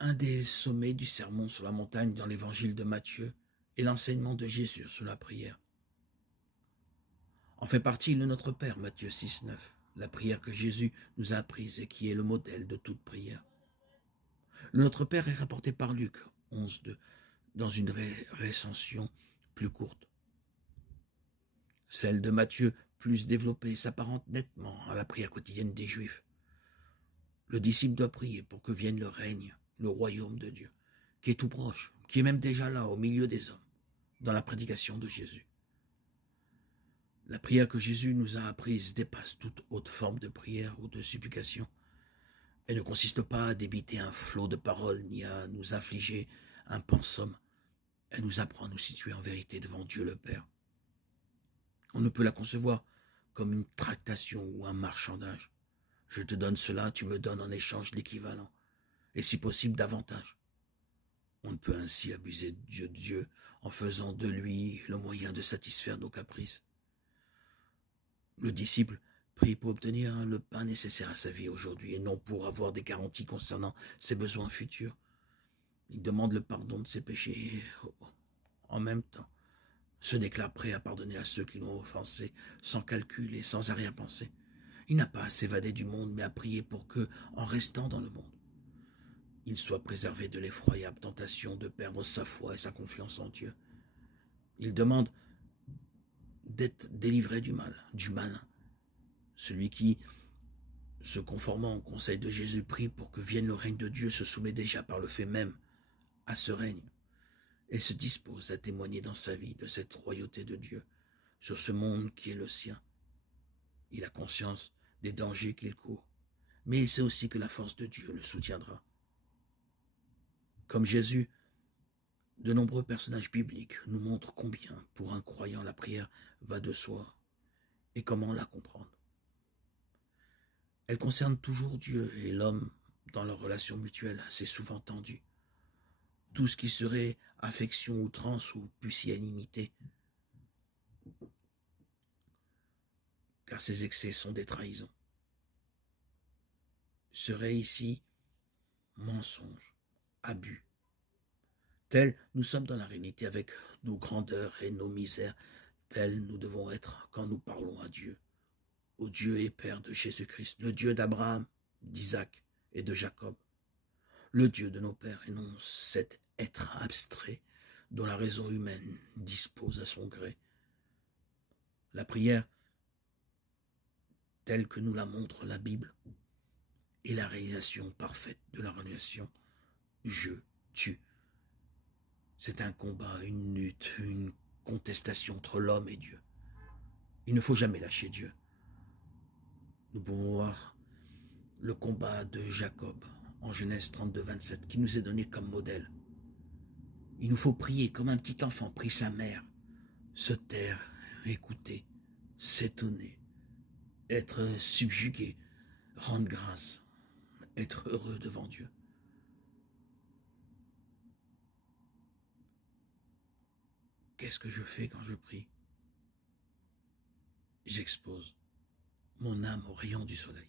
Un des sommets du sermon sur la montagne dans l'évangile de Matthieu est l'enseignement de Jésus sur la prière. En fait partie le Notre Père, Matthieu 6, 9, la prière que Jésus nous a apprise et qui est le modèle de toute prière. Le Notre Père est rapporté par Luc 11, 2, dans une recension plus courte. Celle de Matthieu, plus développée, s'apparente nettement à la prière quotidienne des Juifs. Le disciple doit prier pour que vienne le règne, le royaume de Dieu, qui est tout proche, qui est même déjà là, au milieu des hommes, dans la prédication de Jésus. La prière que Jésus nous a apprise dépasse toute autre forme de prière ou de supplication. Elle ne consiste pas à débiter un flot de paroles, ni à nous infliger un pensum. Elle nous apprend à nous situer en vérité devant Dieu le Père. On ne peut la concevoir comme une tractation ou un marchandage. Je te donne cela, tu me donnes en échange l'équivalent, et si possible davantage. On ne peut ainsi abuser de Dieu en faisant de lui le moyen de satisfaire nos caprices. Le disciple prie pour obtenir le pain nécessaire à sa vie aujourd'hui et non pour avoir des garanties concernant ses besoins futurs. Il demande le pardon de ses péchés en même temps. Se déclare prêt à pardonner à ceux qui l'ont offensé sans calcul et sans arrière-pensée. Il n'a pas à s'évader du monde mais à prier pour que, en restant dans le monde, il soit préservé de l'effroyable tentation de perdre sa foi et sa confiance en Dieu. Il demande d'être délivré du malin. Celui qui, se conformant au conseil de Jésus, prie pour que vienne le règne de Dieu, se soumet déjà par le fait même à ce règne et se dispose à témoigner dans sa vie de cette royauté de Dieu sur ce monde qui est le sien. Il a conscience des dangers qu'il court, mais il sait aussi que la force de Dieu le soutiendra. Comme Jésus, de nombreux personnages bibliques nous montrent combien, pour un croyant, la prière va de soi et comment la comprendre. Elle concerne toujours Dieu et l'homme dans leur relation mutuelle assez souvent tendue. Tout ce qui serait affection, outrance ou pusillanimité, car ces excès sont des trahisons, serait ici mensonge, abus. Tels nous sommes dans la réalité avec nos grandeurs et nos misères, tels nous devons être quand nous parlons à Dieu, au Dieu et Père de Jésus-Christ, le Dieu d'Abraham, d'Isaac et de Jacob, le Dieu de nos pères et non cet être abstrait dont la raison humaine dispose à son gré. La prière, telle que nous la montre la Bible, est la réalisation parfaite de la relation je-tu. C'est un combat, une lutte, une contestation entre l'homme et Dieu. Il ne faut jamais lâcher Dieu. Nous pouvons voir le combat de Jacob en Genèse 32, 27 qui nous est donné comme modèle. Il nous faut prier comme un petit enfant prie sa mère, se taire, écouter, s'étonner, être subjugué, rendre grâce, être heureux devant Dieu. Qu'est-ce que je fais quand je prie? J'expose mon âme aux rayons du soleil.